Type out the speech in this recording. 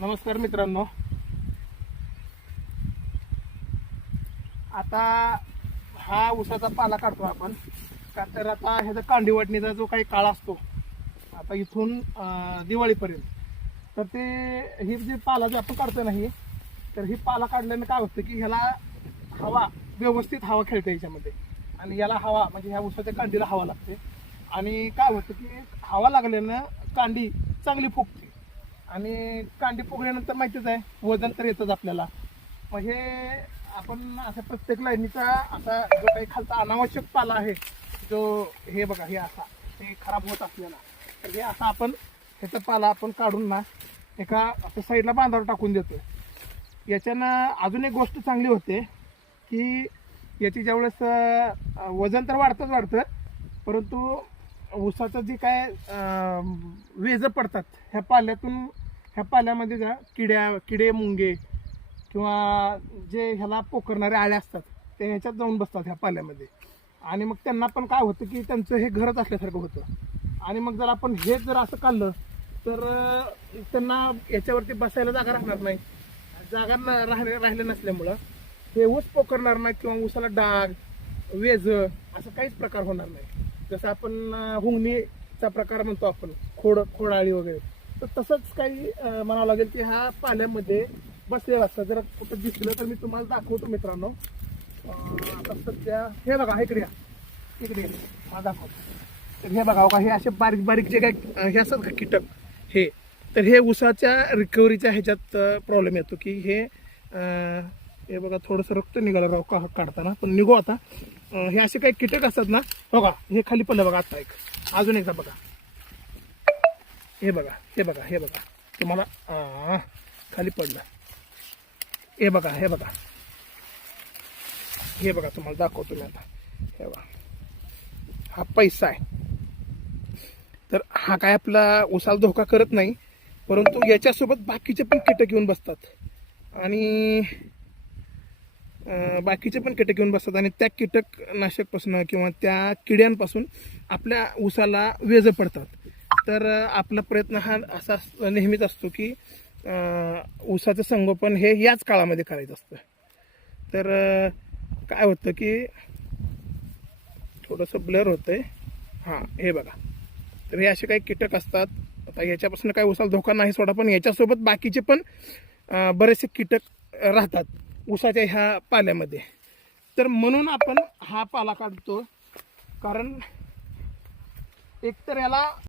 नमस्कार मित्रांनो. आता हा ऊसाचा पाला काढतो आपण. का तर आता ह्याचा कांडी वाटणीचा जो काही काळ असतो आता इथून दिवाळीपर्यंत, तर ते ही जी पाला जो आपण काढतो नाही, तर ही पाला काढल्यानं काय होतं की ह्याला हवा व्यवस्थित हवा खेळते ह्याच्यामध्ये. आणि याला हवा म्हणजे ह्या ऊसाच्या कांडीला हवा लागते. आणि काय होतं की हवा लागल्यानं कांडी चांगली फुगते. आणि कांडी फुगल्यानंतर माहितीच आहे वजन तर येतच आपल्याला. मग हे आपण अशा प्रत्येक लाईनीचा असा जो काही खालचा अनावश्यक पाला आहे, जो हे बघा हे असा हे खराब होत असलेला, तर हे असा आपण ह्याचा पाला आपण काढून ना एका असं साईडला बांधावर टाकून देतो. याच्यानं अजून एक गोष्ट चांगली होते की याची ज्यावेळेस वजन तर वाढतं, परंतु ऊसाचं जे काय वेज पडतात ह्या पाल्यातून, ह्या पाल्यामध्ये ज्या किडे मुंगे किंवा जे ह्याला पोखरणारे आळे असतात ते ह्याच्यात जाऊन बसतात ह्या पाल्यामध्ये. आणि मग त्यांना पण काय होतं की त्यांचं हे घरच असल्यासारखं होतं. आणि मग जर आपण हे जर असं काढलं तर त्यांना याच्यावरती बसायला जागा राहणार नाही. जागा राहिलं नसल्यामुळं हे ऊस पोखरणार नाही किंवा ऊसाला डाग वेज असं काहीच प्रकार होणार नाही. जसं आपण हुंगणीचा प्रकार म्हणतो आपण, खोडाळी वगैरे, तर तसंच काही म्हणावं लागेल की हा पाल्यामध्ये बसलेला असतं. जर कुठं दिसलं तर मी तुम्हाला दाखवतो मित्रांनो. आता सध्या हे बघा, इकडे हा दाखवतो. तर हे बघा हे असे बारीक बारीक जे काय हे असतात का कीटक, तर हे ऊसाच्या रिकव्हरीच्या ह्याच्यात प्रॉब्लेम येतो की हे बघा थोडंसं रक्त निघालं राव काढताना, पण निघू आता. हे असे काही कीटक असतात ना, बघा हे खाली पडलं बघा. आता अजून एकदा बघा, हे बघा तुम्हाला खाली पडलं. हे बघा तुम्हाला दाखवतो मी आता. हे बघा हा पैसा आहे. तर हा काय आपला ऊसाला धोका करत नाही, परंतु याच्यासोबत बाकीचे पण कीटक येऊन बसतात. आणि आणि त्या कीटकनाशकपासून किंवा त्या किड्यांपासून आपल्या ऊसाला वेज पडतात. तर आपला प्रयत्न हा असा नेहमीच असतो की ऊसाचं संगोपन हे याच काळामध्ये करायचं असतं. तर काय होतं की थोडंसं ब्लर होतंय. हां हे बघा, तर हे असे काही कीटक असतात. आता याच्यापासून काही ऊसाला धोका नाही सोडा, पण याच्यासोबत बाकीचे पण बरेचसे कीटक राहतात ऊसाच्या ह्या पाल्यामध्ये. तर म्हणून आपण हा पाला काढतो, कारण एकतर याला